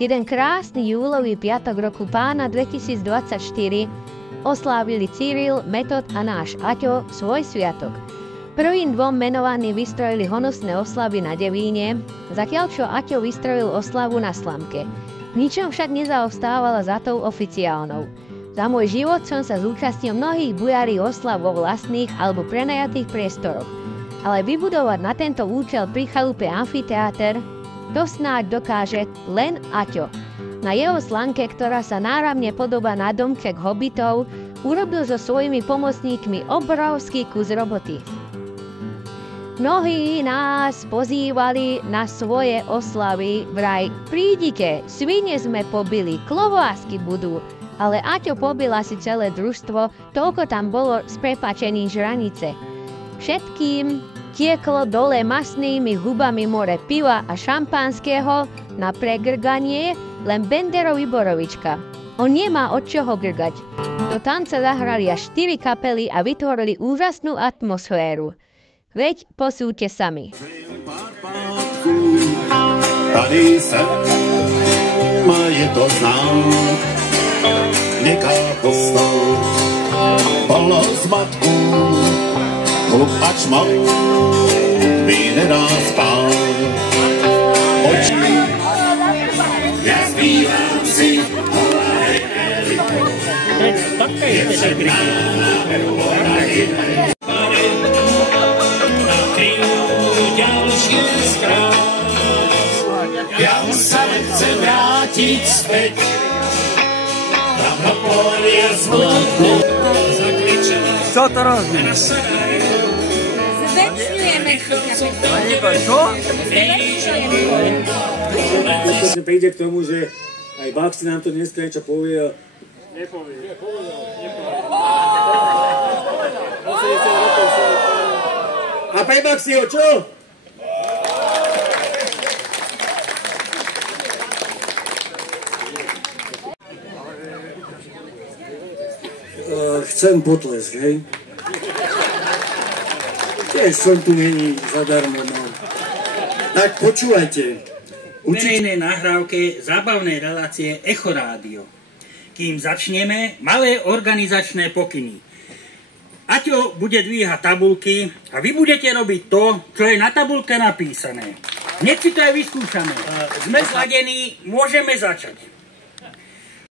Jeden krásny júlový piatok roku pána 2024 oslávili Cyril, Metod a náš Aťo svoj sviatok. Prvým dvom menovaným vystrojili honosné oslavy na Devíne, zatiaľ čo Aťo vystrojil oslavu na Slamke. V ničom však nezaostávala za tou oficiálnou. Za môj život som sa zúčastnil mnohých bujarých oslav vo vlastných alebo prenajatých priestoroch, ale vybudovať na tento účel pri chalupe amfiteáter, to snáď dokáže len Aťo. Na jeho slanke, ktorá sa náramne podobá na domček hobitov, urobil so svojimi pomocníkmi obrovský kus roboty. Mnohí nás pozývali na svoje oslavy, vraj prídite, svine sme pobili, klobásky budú, ale Aťo pobil asi celé družstvo, toľko tam bolo z prepáčení žranice. Všetkým tieklo dole masnými hubami more piva a šampanského na pregrganie, len Benderovi Borovička. On nemá od čoho grgať. Do tanca zahrali až 4 kapely a vytvorili úžasnú atmosféru. Veď posúďte sami. Tady sem je to znám, neká postol, plno zmatku, hlub a čmal, by nedá spát. Oči, ja zpívám si, je všechná evorahy. Ja sa nechcem vrátiť späť, tam na polie zlatku. Čo to robí? Zvečňujeme Čo? Príde k tomu, že aj Baxi nám to dneska niečo povie a... Nepovie. A pre Baxiho čo? Chcem potlesk, hej? Tiež som tu není zadarmo, no. Tak počúvajte. Verejnej nahrávke zábavnej relácie Echo Rádio. Kým začneme, malé organizačné pokyny. Aťo bude dvíhať tabulky a vy budete robiť to, čo je na tabulke napísané. Hneď si to aj vyskúšame. Sme zladení, môžeme začať.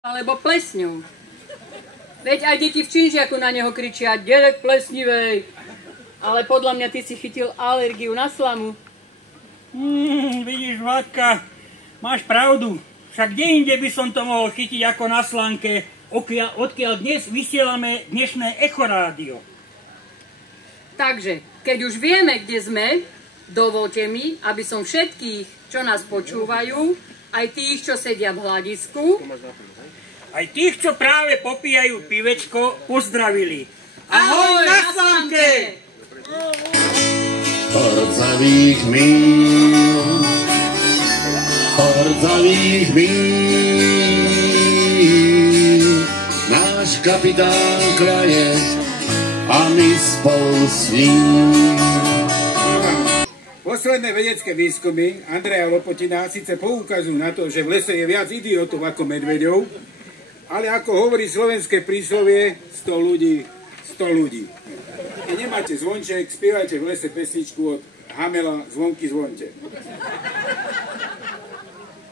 Alebo plesňou. Veď aj deti v činžiaku na neho kričia Derek plesnivej. Ale podľa mňa ty si chytil alergiu na slamu. Vidíš, Vládka, máš pravdu. Však kde inde by som to mohol chytiť ako na slanke, odkiaľ dnes vysielame dnešné Echo Rádio. Takže, keď už vieme, kde sme, dovolte mi, aby som všetkých, čo nás počúvajú, aj tých, čo sedia v hľadisku, aj tých, čo práve popíjajú pivečko, pozdravili. Ahoj na slanke! Hordzavých míl, náš kapitán kraje a my spolu s ním. Posledné vedecké výskumy Andreja Lopotina síce poukazujú na to, že v lese je viac idiotov ako medveďov, ale ako hovorí slovenské príslovie, 100 ľudí, 100 ľudí. Keď nemáte zvonček, spievajte v lese pesničku od Hamela Zvonky zvonte.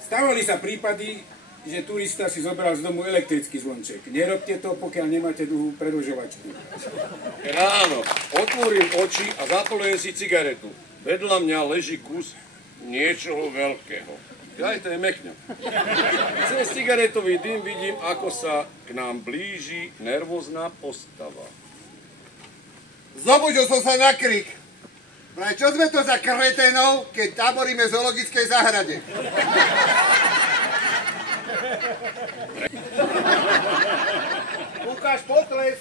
Stávali sa prípady, že turista si zobral z domu elektrický zvonček. Nerobte to, pokiaľ nemáte dlhú predĺžovačku. Ráno otvorím oči a zapolujem si cigaretu. Vedľa mňa leží kus niečoho veľkého. Aj to je mekňa. Cez cigaretový dym vidím, ako sa k nám blíži nervózna postava. Zobudil som sa na krik. Čo sme to za kretenov, keď táboríme v zoologickej záhrade? Ukáž potlesk.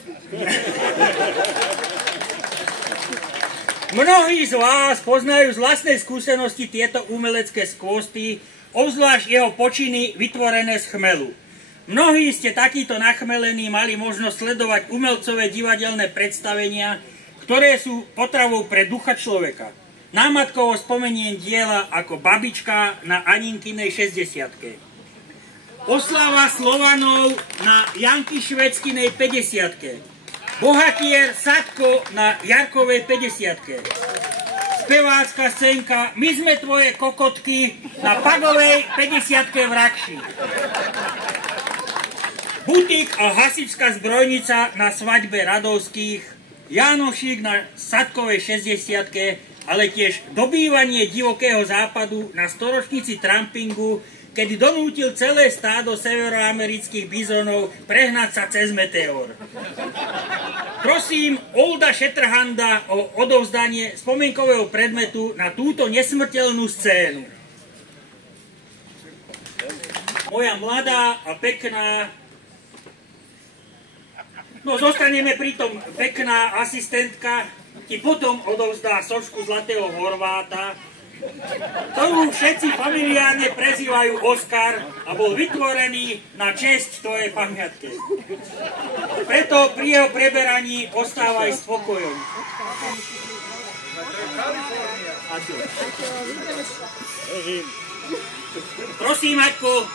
Mnohí z vás poznajú z vlastnej skúsenosti tieto umelecké skvosty, obzvlášť jeho počiny vytvorené z chmelu. Mnohí ste takíto nachmelení mali možnosť sledovať umelcové divadelné predstavenia, ktoré sú potravou pre ducha človeka. Námatkovo spomeniem diela ako Babička na Aninkinej 60-ke. Oslava Slovanov na Janky Švedskinej 50-ke. Bohatier Sadko na Jarkovej 50-ke. Spevácka scénka My sme tvoje kokotky na Pagovej 50-ke v Rakši. Butík a hasičská zbrojnica na svadbe Radovských. Jánošík na Sadkovej 60-ke, ale tiež dobývanie divokého západu na storočnici trampingu, kedy donútil celé stádo severoamerických bizonov prehnať sa cez meteor. Prosím Olda Shatterhanda o odovzdanie spomienkového predmetu na túto nesmrteľnú scénu. Moja mladá a pekná, no zostaneme pritom pekná asistentka, ti potom odovzdá sošku Zlatého Horváta, ktorú všetci familiárne prezývajú Oscar a bol vytvorený na česť tvojej pamiatke. Preto pri jeho preberaní ostávaj spokojom. Prosím, Aťko,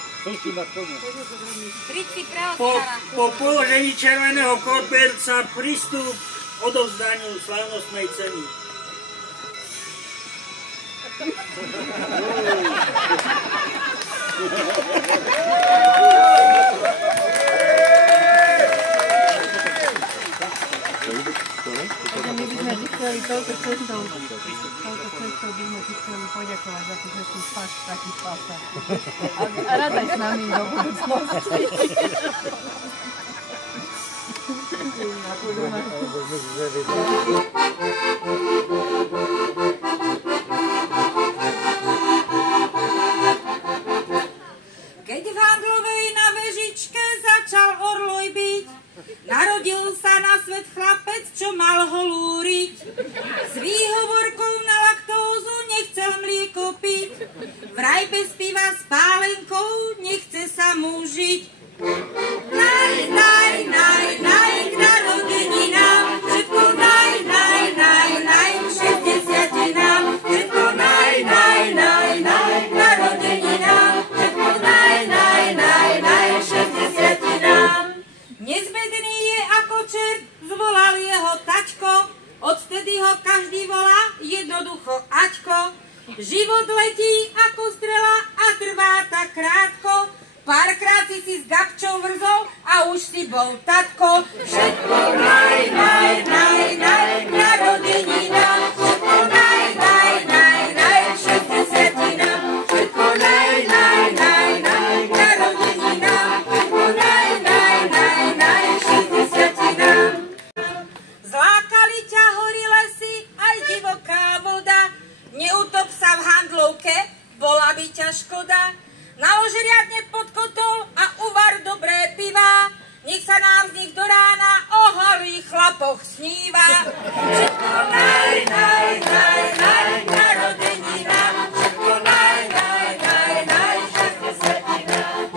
po položení červeného korberca prístup odovzdaniu slávnostnej ceny. My by sme chceli touto cestou by sme ti chceli poďakovať za to, že si spáš taký spása. A radaj s nami do budúcnosti. Keď v Handlovej na vežičke začal orloj byť, narodil sa na svet chlapec, čo mal holúriť. S výhovorkou na laktózu nechcel mlieko piť, vraj bez piva s pálenkou nechce sa múžiť. Naj, naj, naj, naj, k narodeninám, všetko naj, naj, naj, naj, k 60-tinám, všetko naj, naj, naj, naj, k narodeninám, všetko naj, naj, naj, naj, k 60-tinám. Nezbedný je ako čert, zvolal jeho tačko, odvtedy ho každý volá, jednoducho Aťko. Život letí ako strela a trvá tak krátko, párkrát si s Gabčou vrzol a už si bol tatko. Všetko naj, naj, naj, naj, k narodeninám, všetko naj, naj, naj, naj, k 60-tinám, všetko naj, naj, naj, naj, k narodeninám, všetko naj, naj, naj, naj, k 60-tinám. Zlákali ťa hory lesy, aj divoká voda, neutop sa v handlovke, bola by ťa škoda. Nalož riadne pod kotol a uvar dobré piva, nech sa nám z nich do rána o holých chlapoch sníva. Všetko naj, naj, naj, naj, k narodeninám, všetko naj, naj, naj, naj, k 60-tinám.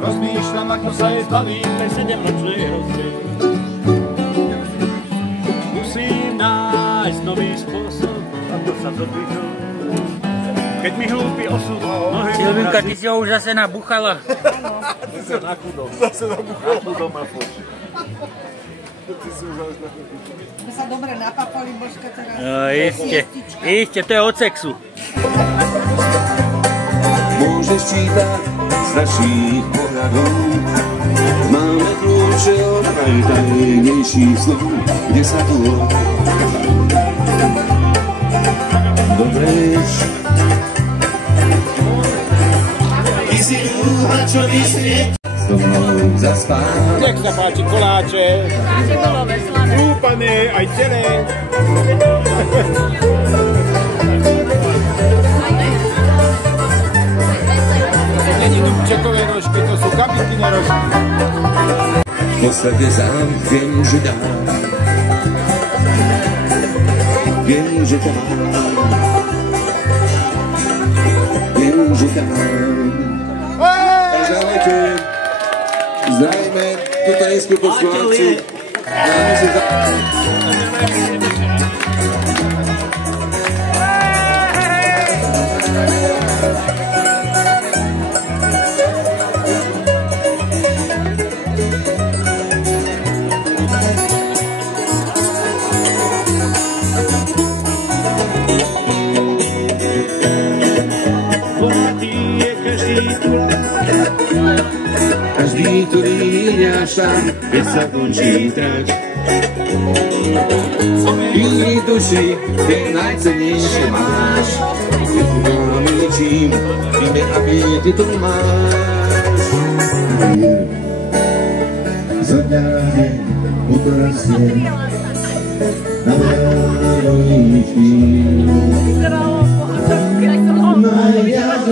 Rozmýšľam, ako sa jej zbavím tej 7-ročnej hrozby. Musím nájsť nový spôsob, ako sa zodvihnúť. Keď mi hlúpi osud nohy... Silvinka, ty si ho už zase nabuchala. Zase na chudom. Zase nabuchala. Na chudom a foč. Ty si už zase na chudom. My sa dobre napapali, Božka, teraz. Iste, to je od sexu. Môžeš čítať z našich pohľadov. Máme kľúče od najtajnejších snov, kde sa to dobre vieš. Ty si dúha, čo myslí, so mnou zaspáva. Nech sa páči koláče. Rúpané, aj celé. To není dubčekové rožky, to sú kapitine rožky. Po svete sám viem, že dám. Viem, že ťa mám. Viem, že ťa mám. Zdravajte. Zdravíme túto nízku poslucháciu. Dáme si za... Každý, ktorý ide sám, keď sa končí trať. Iný duši, tie najcennejšie máš. Máme ničím, víme, aký titul máš. Zo dňa na deň utorastie na veľničí. Najviac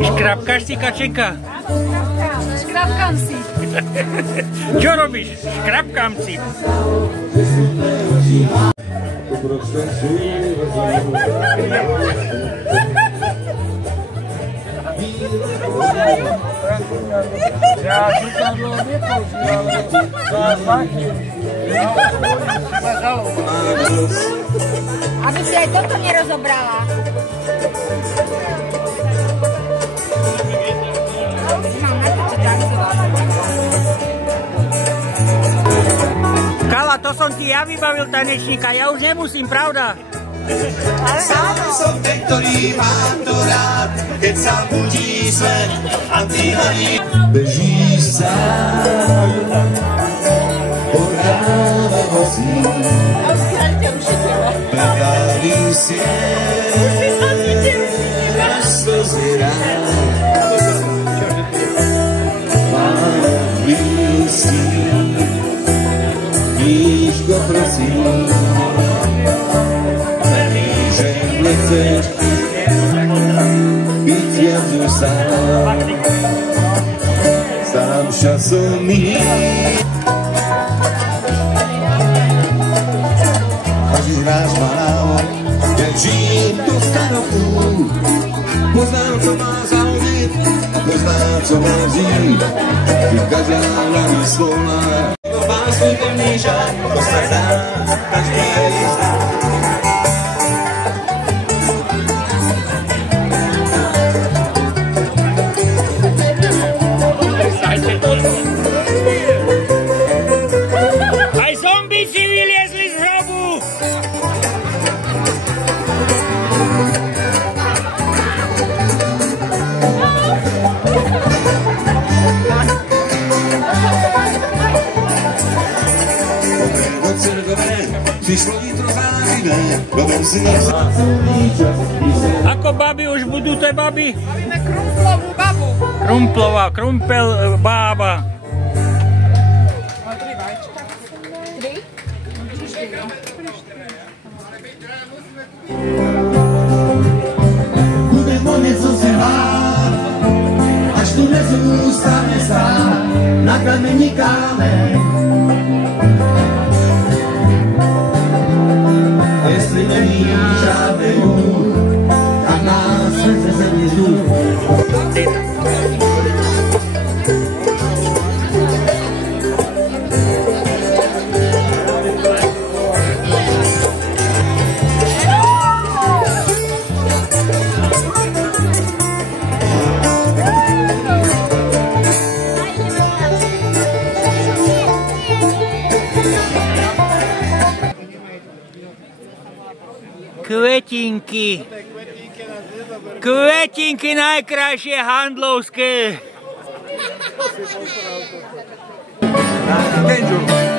Škrapkáš si, Kačenka? Škrapkám si. Čo robíš? Škrapkám si. Aby si aj toto nerozobrala. Kala, to som ti ja vybavil tanečníka, ja už nemusím, pravda? Sám som ten, ktorý mám to rád, keď sa budí svet a ty hlavy bežíš sám. Poráva vozí, predávý sieť, až slzy rád. Mám blízky, knížko prosím, nechceš byť viac už sám časom mi. Každý z nás má návod, keď žijem tú starobu. Poznám, co má zahodit, poznám, co má vzít. Každá na mě svolná, má svůj pevný žár, to se zdá, každý je zná. Aj zombíci vyliezli z hrobu! Do cerkové přišlo vítro zářivé, dodem si na Ako baby už budú tie baby? Krumplovú babu. Krumplová, krumpel bába. Bude po něco se bát, až tu nezůstane stát na kamení kámen. A jestli není žádný Bůh, tak nás srdce se vzduch. Kvetinky. Kvetinky najkrajšie handlovské. Kenžu.